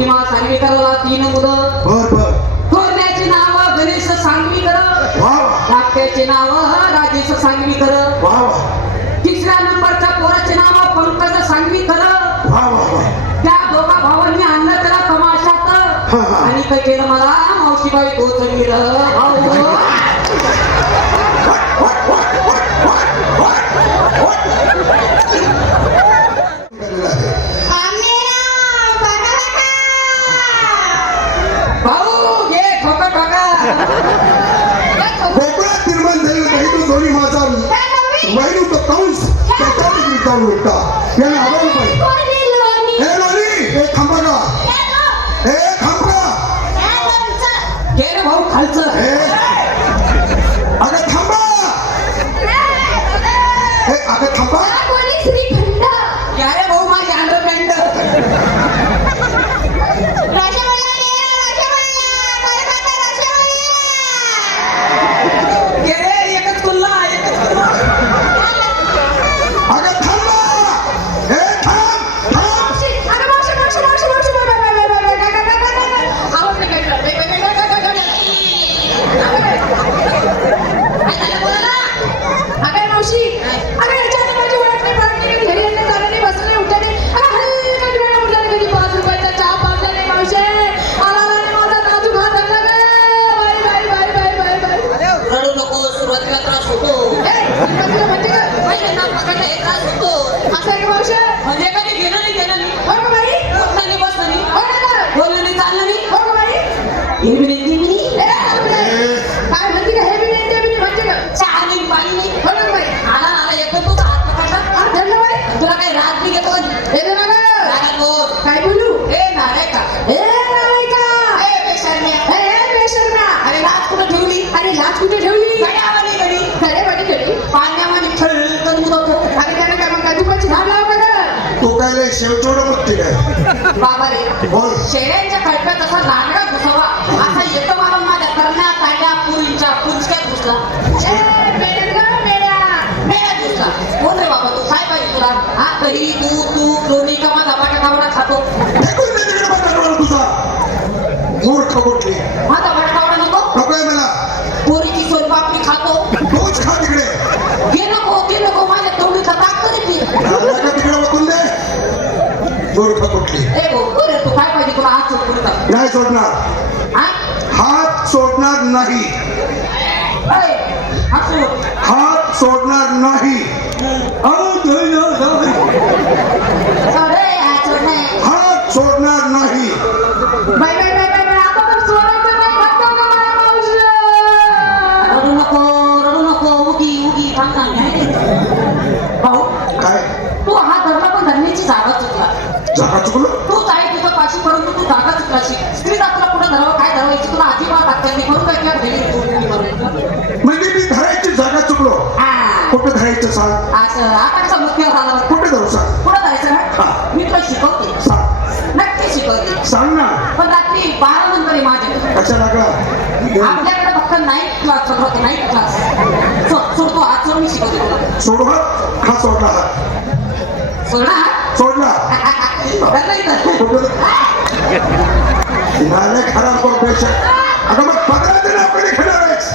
भीमा सांगवीकरला 3 मुलं. बर बर. थोरल्याचे नाव गणेश सांगवीकर, वा धाकट्याचे नाव राजेश सांगवीकर, वा वा तिसऱ्या नंबरच्या पोराचे नाव पंकज सांगवीकर. वा वा वा. त्या दोघा भावांनी आणलं त्याला तमाशात आणि काय केलं मला मावशीबाई कोथमीर. भाऊ घे ठोका ठोका. कोकणात निर्माण झालेला काही तो दोन्ही माझा वैरू तो कंस त्याच्या विरुद्धावर लुटता याने आवडलं पाहिजे. हे लोणी हे थांबा का हे थांबा घे रे भाऊ खालचं. हे अगं थांबा हे अगं थांबा. घ्या रे भाऊ माझी अंडरपॅन्ट. घे रे एकच कुल्ला एकच कुल्ला. अगं थांबा हे थांब थांब. रडू नको, सुरुवातीला त्रास होतो. पहिल्यांदा पकडला हे त्रास होतो. म्हणजे कधी घेणं नाही देणं नाही. उठणं नाही, बसणं नाही, बोलणं नाही, चालणं नाही. हे बी नाही, ते बी नाही. चहा नाही, पाणी नाही. आला आला येतो तुझा हात पकडला. तुला काही रात नाही घेतो. रागात बोल. काय बोलू ए नाराय का ए बेशर्म्या. अरे रात कुठं ठेवली? अरे लाच कुठे ठेवली गड्यावानी गडी. खरे वाटी खरी पाण्यामध्ये ठळकन मुदवतो. अरे त्याला काय मग दुपारची झाड लाव बरं. तू काय लय शेवटोडं बघते काय बाबा रे, बोल. शेळ्यांच्या कळप्यात असा लांडगा घुसावा असा येतो मारून माझ्या करण्या काढल्या पुरींच्या पुंजक्यात घुसला. मेळ्यात घुसला. कोण रे बाबा तू? काय पाहिजे तुला? हा तरी तू दोन्ही का माझा बटाटावडा खातो. फेकून दे तिकडे बटाटा तुझा मूर्ख कुठली माझा बटाटावडा नको? नकोय मला. पोरीची सोनपापडी खातो. तूच खा तिकडे. ते नको माझ्या तोंडीचा ताकद येते. नका तिकडे बघून दे मूर्ख कुठली. ए भाऊ रे तू काय पाहिजे तुला? हात सोड पुढचा. नाही सोडणार. हा? हात सोडणार नाही. ए, हात सोड. हात सोडणार नाही. अरे हात सोड नाही. हात सोडणार नाही. Bye bye bye bye bye आता पण सोडायचं नाही म्हणतो का मला मावशी? रडू नको उगी थांब भाऊ काय तू हा धरला पण धरण्याची जागा चुकला. जागा चुकलो. तू आहे तुझं पाशी पडून तू जागा चुकलाशी. स्त्री तुला पुढे धरावं काय धरावायची तुला अजिबात अत्याने करून काय किंवा म्हणजे मी धरायची जागा चुकलो. कुठं धरायचं सांग. असं आकाशचा मुख्य झाला कुठे धरू सांग. पुढे जायचं हा. ना मी तुला शिकवते. सांग नक्की शिकवते. सांग ना. पण रात्री 12 नंतर आहे माझ्याकडे. कशाला का आपल्याकडे फक्त नाईट क्लास होते. नाईट क्लास सोडतो हात सोडून मी शिकवते तुला. सोडू हात. हा सोडला हात. सोडा हात. सोडला कुठं नाले खराब कॉर्पोरेशन. अगं मग 15 दिन आपण खेळणार आहेस.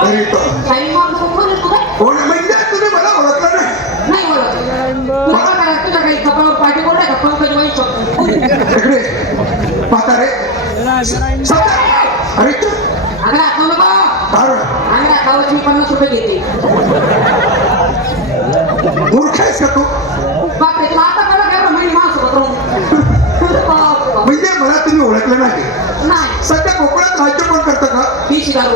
तरी तो काही माणूस कोण आहे तू काय? कोण म्हणजे तुम्ही मला ओळखलं नाही. नाही ओळखत. तुला काय करायचं? तुझ्या काही कपाळावर पाठी बोललाय का? पंकज बाई शकतो. इकडे पाहता रे अरे आग्रा खाऊ नको. आग्रा खावाची 50 रुपये घेते. मूर्ख आहेस का तू. बापरे तुला आता कळलं काय महिने माझ्यासोबत राहून? म्हणजे मला तुम्ही ओळखलं नाही. नाही सध्या कोकणात राज्य कोण करतं का. ही शिकारू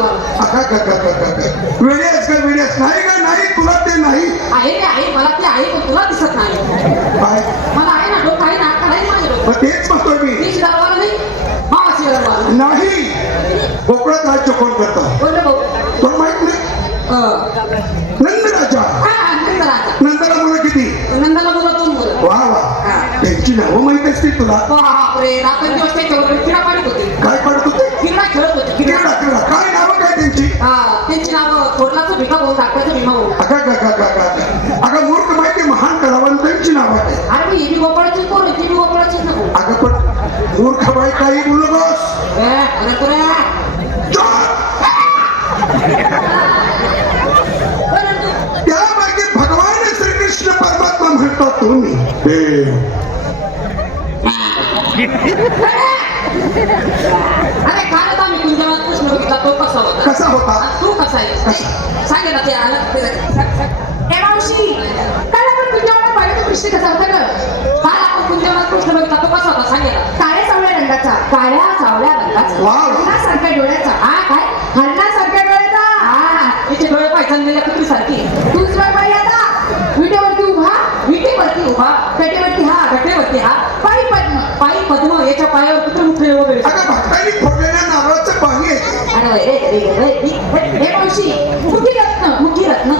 वेळेस का वेळेस नाही का नाही तुला ते नाही आहे रे आहे मला ते आहे पण तुला दिसत नाही. काय मला आहे ना डोकं आहे ना अक्कल आहे माझ्या डोक्यात. मग तेच म्हणतोय मी. ही शिकारू नाही हा शिकारू नाही. कोकणात राज्य कोण करतं बोल भाऊ. तुला माहित नाही. नंदराजा. नंदाला मुलं किती. नंदाला मुलं 2 मुलं. वा वा त्यांची नावं माहित असते तुला. बापरे रात्रंदिवस त्याच्यावर किडा पाडत होते. काय पडत होते. किडा खेळत होते. क्रीडा क्रीडा काय नावं काय त्यांची. त्यांची नावं थोरलाचं भिका भाऊ धाकट्याचं भीमा भाऊ. अगं मूर्ख माहिती महान कलावंतांची नावं आहे. अरे मी ही गोपाळाची पोर ती गोपाळाचीच नको. अगं पण मूर्ख बाई काही बोलू नकोस. अरे तुला त्यामागे भगवान श्रीकृष्ण परमात्मा म्हणतात तुम्ही अरे कालच आम्ही कुंजवात प्रश्न बघितला तो कसा होता कसा होता आणि तू कसा आहे सांगे ना ते आलं हे मावशी काल आपण तुझ्यावर पाहिलं तो कृष्ण कसा होता ग? काल आपण कुंजवात प्रश्न बघितला तो कसा होता सांगे ना काळ्या सावळ्या रंगाचा, काळ्या सावळ्या रंगाचा वाव हरणासारख्या डोळ्याचा, हा काय हरणासारख्या डोळ्याचा. हा तिचे डोळे पायथनलेल्या कुत्री सारखी तूच बघ बाई आता विटेवरती उभा, विटेवरती उभा कटेवरती हा, गटेवरती हा पायी पद्म. पायी पद्म याच्या पायावर कुत्र मुठले वगैरे अगं भक्तांनी फोडलेल्या नारळाचं पाणी आहे. अरे वय हे मावशी मुठी रत्न, मुठी रत्न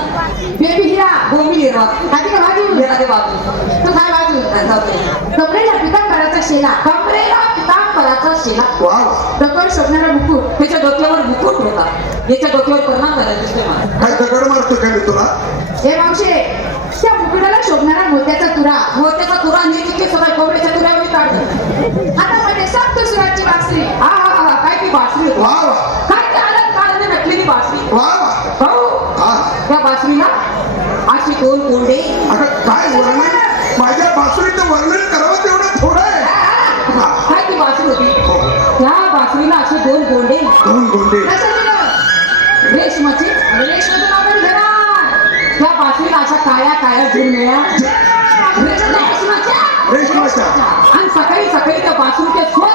बेबी हिरा, गोमी हिरवा हाती का बाजू, हिरा दे बाबू तू काय बाजू, कपडेला पितांबराचा शेला, कमरेला पितांबराचा शेला वाव डोक्यावर शोभणारा मुकुट. त्याच्या डोक्यावर मुकुट होता याच्या डोक्यावर परिणाम झाला दिसतोय मला काय दगड मारतो का मी तुला. हे मावशे त्या मुकुटाला शोभणारा मोत्याचा तुरा, मोत्याचा तुरा आणि तिथे सगळ्या कवड्याच्या तुऱ्यावर काढतो हातामध्ये सप्त सुराची बासरी. हा हा हा काय ती बासरी होती. वा वा काय ते अलग काढणे भेटलेली बासरी वा वा हो हा त्या बासरीला अशी दोन कोंडे अगं काय वर्णन माझ्या बासुरीचं वर्णन करावं तेवढं थोडं आहे. हा. काय ती बासरी होती हो. त्या बासरीला असे दोन कोंडे दोन गोंडे रेशमाचे रेशमाचं कापड घेणार. त्या बासरीला अशा काळ्या काळ्या झुरमिळ्या रेशमाच्या रेशमाच्या आणि सकाळी सकाळी त्या बासरीचे स्वर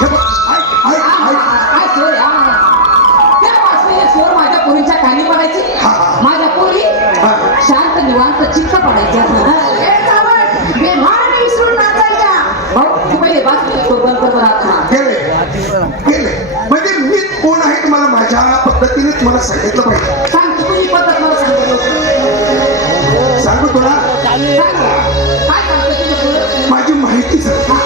हे बघ ऐक ऐक ऐक काय स्वर त्या बासरीचे स्वर माझ्या पोरींच्या कानी पडायची हा, हा. माझ्या पोरी हा. शांत निवांत चित्त पडायच्या हे सावट बेभान विसरून नाचायच्या. भाऊ तू पहिले बासरी बंद कर राहत ना गेले म्हणजे मी कोण आहे तुम्हाला माझ्या पद्धतीनेच मला सांगितलं पाहिजे. सांग तू तुझी पद्धत मला सांगतो सांगू तुला सांग काय सांगतो तुझ्या पुढं माझी माहिती सांग.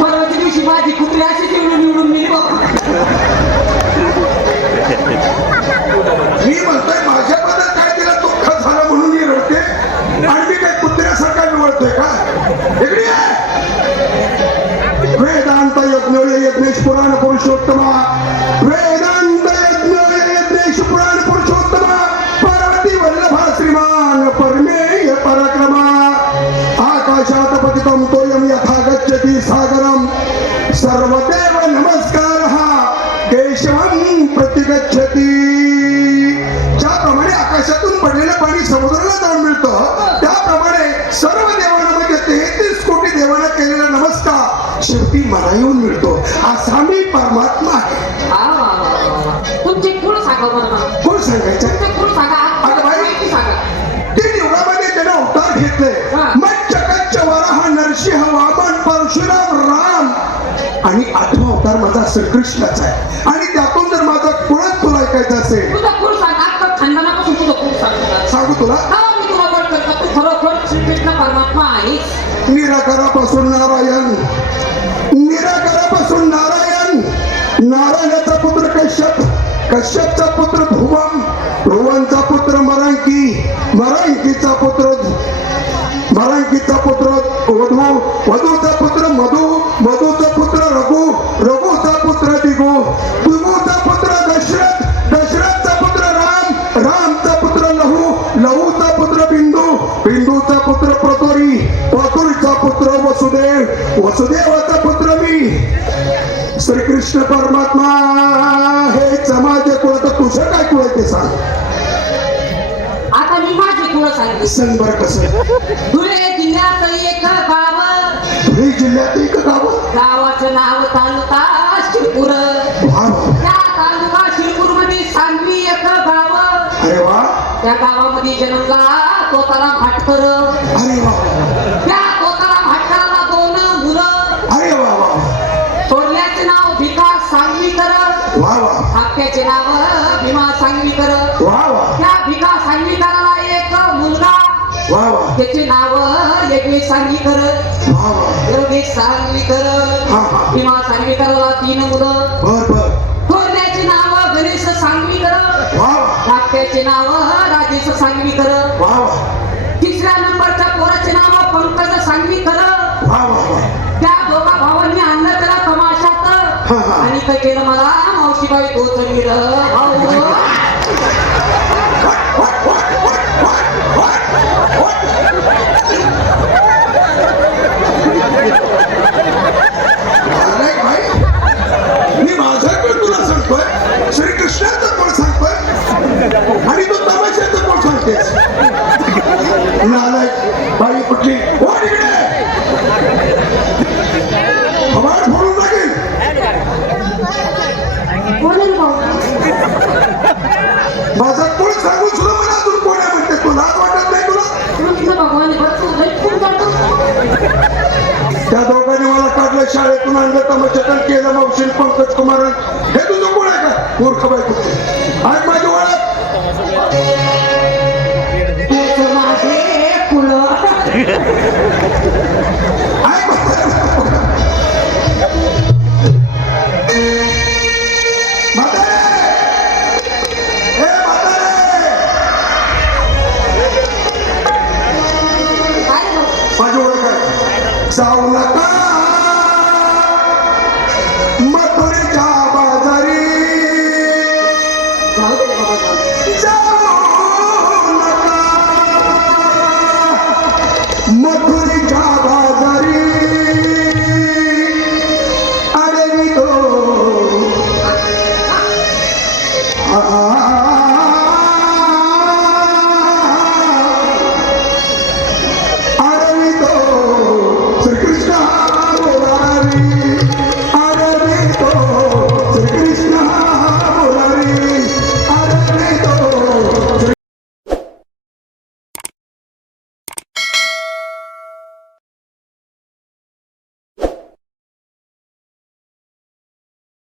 परवाच्या दिवशी माझी कुत्री अशी निवडून निवडून मी मी म्हणतोय माझ्याबद्दल काय तिला दुःख झालं म्हणून मी रडते आणि मी काय कुत्र्यासारखा निवडतोय का. इकडे ये. वेदांत यज्ञोय यज्ञेश पुराण पुरुषोत्तमा वेदांत यज्ञोय यज्ञेश पुराण पुरुषोत्तमा पार्वती वल्लभा श्रीमान परमेय पराक्रमा आकाशात पतितं तोयं यथा गच्छति सागरं सर्वदेव नमस्कारः केशवं प्रतिगच्छति. ज्याप्रमाणे आकाशातून पडलेलं पाणी समुद्राला जाऊन मिळतं त्याप्रमाणे सर्व देवांना म्हणजे 33 कोटी देवांना केलेला नमस्कार शेवटी मला येऊन मिळतो. असा मी परमात्मा आहे. तुमची कुळ सांगा बरं कोण सांगायचं. तुमचे कुळ सांगा अगं बाई. माहिती सांगा तीन युगामध्ये त्याने अवतार घेतले. हा. मच्चकच्च वराह नरसिंह वामन परशुराम राम आणि 8वा अवतार माझा श्रीकृष्णाचा आहे. आणि त्यातून जर माझा कुळच तुला ऐकायचा असेल तुझा कुळ सांगा आता खंडनापासून तुझं कुळ सांगा सांगू तुला. हा मी तुला वर करतो तू खरोखर श्रीकृष्ण परमात्मा आहेस. निराकारापासून नारायण निराकारापासून नारायण नारायणाचा पुत्र कश्यप कश्यपचा पुत्र ध्रुवम ध्रुवांचा पुत्र मरांकी मरांकीचा पुत्र वधू वधूचा पुत्र मधु मधूचा पुत्र रघु रघुचा पुत्र दिगु दिगुचा पुत्र दशरथ दशरथचा पुत्र राम रामचा पुत्र लहू लहूचा पुत्र बिंदू बिंदूचा पुत्र प्रतोरी प्रतोरीचा पुत्र वसुदेव वसुदेवाचा पुत्र मी श्रीकृष्ण परमात्मा. हे समाज कुळ तर तुझं काय कुळ ते सांग. आता मी माझी कुळ सांगते सांग बरं कसं. धुळे जिल्ह्यात एक गाव धुळे जिल्ह्यात एक गाव गावाचं नाव तालुका शिरपूर वा वा. त्या तालुका शिरपूर मध्ये सांगवी एक त्या गावामध्ये जन्मला तोताराम भाटकर. अरे वा त्या तोताराम भाटकराला 2 मुलं. अरे वा वा थोरल्याचे नाव भिका सांगवीकर, वा वा धाकट्याचे नाव भीमा सांगवीकर. वा वा त्या भिका सांगवीकराला एक मुलगा, वा वा त्याचे नाव योगेश सांगवीकर. वा वा योगेश सांगवीकर. हा हा भीमा सांगवीकराला 3 मुलं. बर बर थोरल्याचे नाव गणेश सांगवीकर, वा वा धाकट्याचे नाव राजेश सांगवीकर. वा वा तिसऱ्या नंबरच्या पोराचे नाव पंकज सांगवीकर. वा वा वा त्या दोघा भावांनी आणलं त्याला तमाशात हा, हा. आणि काय केलं मला मावशीबाई नाही भाई मी माझं पण तुला सांगतोय श्रीकृष्णाचं कोण सांगतोय आणि तू तमाशाचं कोण सांगतेस नालायक बाई कुठली कोण इकडे आवाज फोडून लागेल माझा कोण सांगून सुद्धा मला अजून कोण आहे म्हणते तू लाज वाटत नाही तुला त्या दोघांनी मला काढलं शाळेतून आणलं तमाशातून केलं मावशी पंकज कुमार हे तुझं कोण आहे का मूर्ख बाई कुठे आज माझी ओळख माझे फुलं आहे म्हातारे हे म्हातारे माझी ओळख आहे जाऊ नका मथुरेच्या बाजारी जाऊ दे बाबा, जाऊ दे. जाऊ